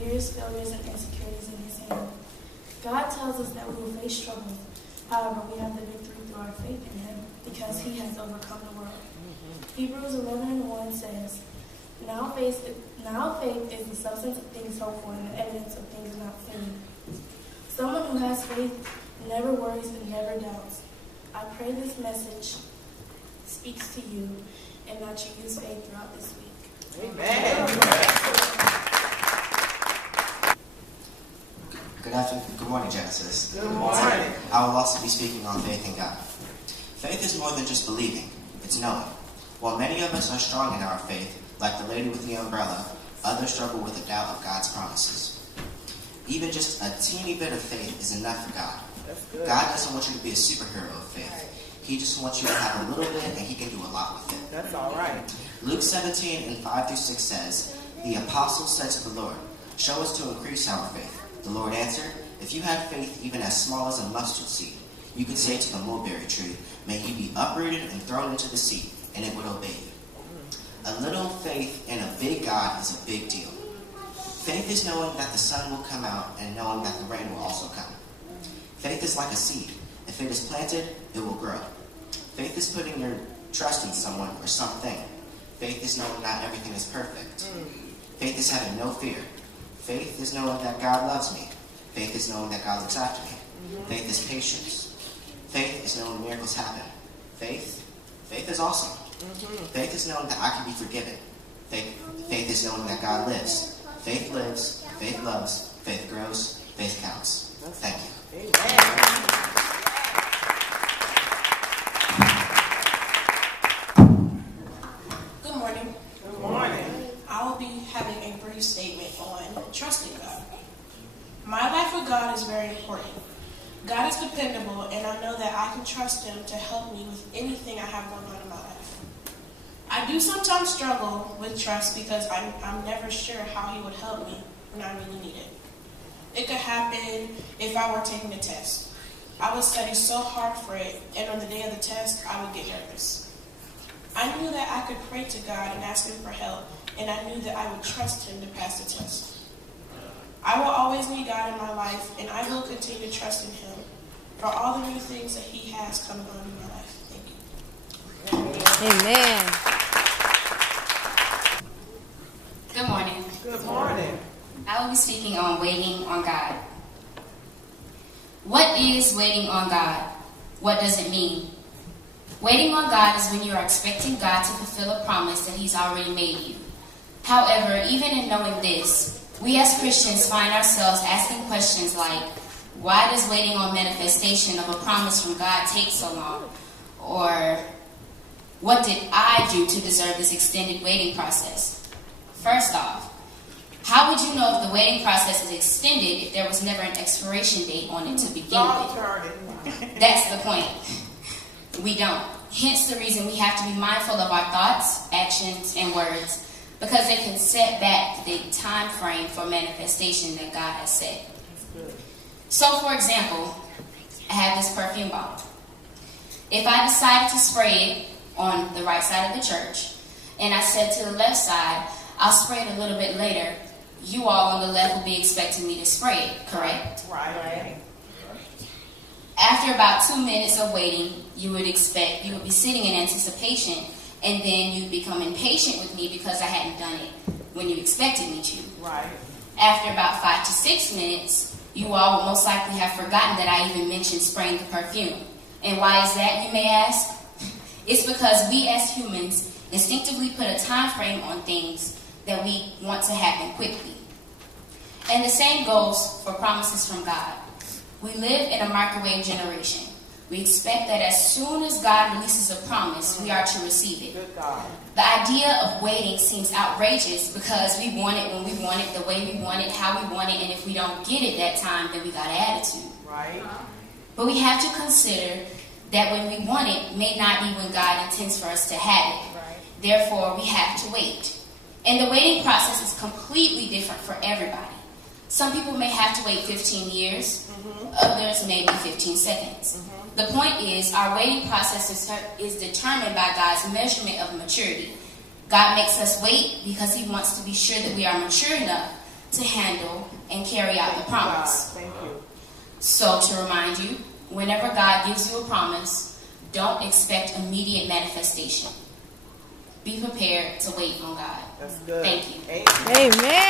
fears, failures, and insecurities in his hand. God tells us that we will face troubles. However, we have the victory through our faith in him because he has overcome the world. Hebrews 11:1 says, Now faith is the substance of things hoped for and the evidence of things not seen. Someone who has faith never worries and never doubts. I pray this message speaks to you and that you use faith throughout this week. Amen. Good afternoon. Good morning, Genesis. Good morning. I will also be speaking on faith in God. Faith is more than just believing. It's knowing. While many of us are strong in our faith, like the lady with the umbrella, others struggle with the doubt of God's promises. Even just a teeny bit of faith is enough for God. God doesn't want you to be a superhero of faith. He just wants you to have a little bit, and he can do a lot with it. That's all right. Luke 17:5-6 says, The apostle said to the Lord, Show us to increase our faith. The Lord answered, If you had faith even as small as a mustard seed, you could say to the mulberry tree, May he be uprooted and thrown into the sea, and it would obey you. A little faith in a big God is a big deal. Faith is knowing that the sun will come out and knowing that the rain will also come. Faith is like a seed. If it is planted, it will grow. Faith is putting your trust in someone or something. Faith is knowing not everything is perfect. Faith is having no fear. Faith is knowing that God loves me. Faith is knowing that God looks after me. Faith is patience. Faith is knowing miracles happen. Faith is awesome. Faith is knowing that I can be forgiven. Faith is knowing that God lives. Faith lives, faith loves, faith grows, faith counts. Thank you. Good morning. Good morning. I will be having a brief statement on trusting God. My life with God is very important. God is dependable, and I know that I can trust him to help me with anything I have going on in my life. I do sometimes struggle with trust because I'm never sure how he would help me when I really need it. It could happen if I were taking a test. I would study so hard for it, and on the day of the test, I would get nervous. I knew that I could pray to God and ask him for help, and I knew that I would trust him to pass the test. I will always need God in my life, and I will continue to trust in him for all the new things that he has coming on in my life. Thank you. Amen. Good morning. Good morning. I will be speaking on waiting on God. What is waiting on God? What does it mean? Waiting on God is when you are expecting God to fulfill a promise that he's already made you. However, even in knowing this, we as Christians find ourselves asking questions like, why does waiting on manifestation of a promise from God take so long? Or, what did I do to deserve this extended waiting process? First off, how would you know if the waiting process is extended if there was never an expiration date on it to begin with? That's the point. We don't. Hence the reason we have to be mindful of our thoughts, actions, and words, because they can set back the time frame for manifestation that God has set. So, for example, I have this perfume bottle. If I decided to spray it on the right side of the church, and I said to the left side, I'll spray it a little bit later, you all on the left will be expecting me to spray it, correct? Right. After about 2 minutes of waiting, you would be sitting in anticipation, and then you'd become impatient with me because I hadn't done it when you expected me to. Right. After about 5 to 6 minutes, you all will most likely have forgotten that I even mentioned spraying the perfume. And why is that, you may ask? It's because we as humans instinctively put a time frame on things that we want to happen quickly. And the same goes for promises from God. We live in a microwave generation. We expect that as soon as God releases a promise, we are to receive it. Good God. The idea of waiting seems outrageous because we want it when we want it, the way we want it, how we want it, and if we don't get it that time, then we got an attitude. Right. But we have to consider that when we want it may not be when God intends for us to have it. Right. Therefore, we have to wait. And the waiting process is completely different for everybody. Some people may have to wait 15 years, others maybe 15 seconds. The point is, our waiting process is determined by God's measurement of maturity. God makes us wait because he wants to be sure that we are mature enough to handle and carry out the promise. Thank you. So, to remind you, whenever God gives you a promise, don't expect immediate manifestation. Be prepared to wait on God. That's good. Thank you. Amen. Amen.